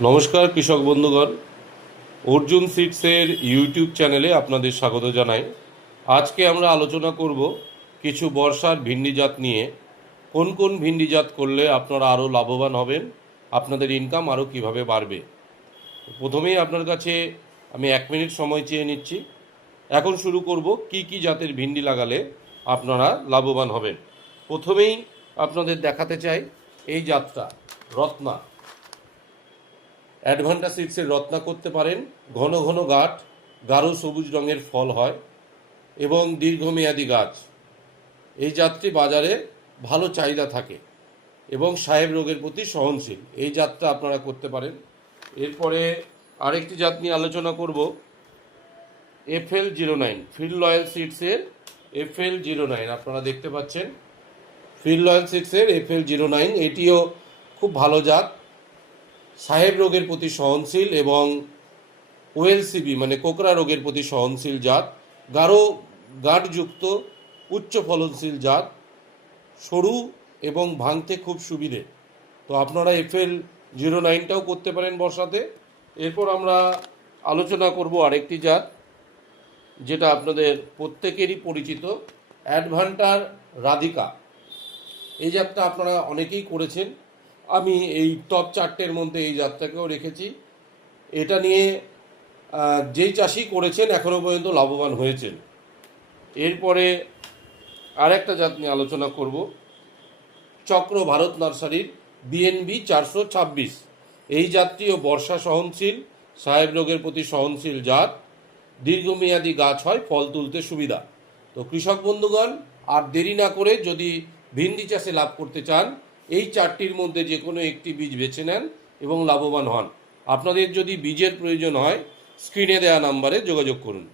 নমস্কার, কৃষক বন্ধুগণ। অর্জুন সিডসের ইউটিউব চ্যানেলে আপনাদের স্বাগত জানাই। আজকে আমরা আলোচনা করব কিছু বর্ষার ভিন্ডিজাত নিয়ে। কোন কোন ভিন্ডিজাত করলে আপনারা আরও লাভবান হবেন? আপনাদের ইনকাম আরও কীভাবে বাড়বে? প্রথমেই আপনার কাছে আমি এক মিনিট সময় চেয়ে নিচ্ছি। এখন শুরু করব কি কি জাতের ভিন্ডি লাগালে আপনারা লাভবান হবেন। প্রথমেই আপনাদের দেখাতে চাই এই জাতটা, রত্না। অ্যাডভান্টা সিডসের রত্না করতে পারেন। ঘন ঘন গাঠ, গাঢ় সবুজ রঙের ফল হয় এবং দীর্ঘমেয়াদী গাছ। এই জাতটি বাজারে ভালো চাহিদা থাকে এবং সাহেব রোগের প্রতি সহনশীল। এই জাতটা আপনারা করতে পারেন। এরপরে আরেকটি জাত নিয়ে আলোচনা করব। FL zero nine, field loyal সিডসের FL zero nine, আপনারা দেখতে পাচ্ছেন। ফিল্ড লয়েল সিডসের এফএল জিরো নাইন, এটিও খুব ভালো জাত। সাহেব রোগের প্রতি সহনশীল এবং ওএলসিবি মানে কোকরা রোগের প্রতি সহনশীল জাত, গাঢ় গাঁটযুক্ত উচ্চ ফলনশীল জাত, সরু এবং ভাঙতে খুব সুবিধে। তো আপনারা এফএল জিরো নাইনটাও করতে পারেন বর্ষাতে। এরপর আমরা আলোচনা করব আরেকটি জাত, যেটা আপনাদের প্রত্যেকেরই পরিচিত অ্যাডভান্টার রাধিকা এই জাতটা আপনারা অনেকেই করেছেন। আমি এই টপ চারটের মধ্যে এই জাতটাকেও রেখেছি। এটা নিয়ে যেই চাষি করেছেন এখনও পর্যন্ত লাভবান হয়েছেন। এরপরে আরেকটা জাত নিয়ে আলোচনা করব। চক্র ভারত নার্সারির বিএনবি চারশো ছাব্বিশ। এই জাতটিও বর্ষা সহনশীল, সাহেব রোগের প্রতি সহনশীল জাত। দীর্ঘমেয়াদী গাছ হয়, ফল তুলতে সুবিধা। তো কৃষক বন্ধুগণ, আর দেরি না করে যদি ভিন্ডি চাষে লাভ করতে চান এই চারটির মধ্যে যে কোনো একটি বীজ বেছে নেন এবং লাভবান হন। আপনাদের যদি বীজের প্রয়োজন হয় স্ক্রিনে দেওয়া নাম্বারে যোগাযোগ করুন।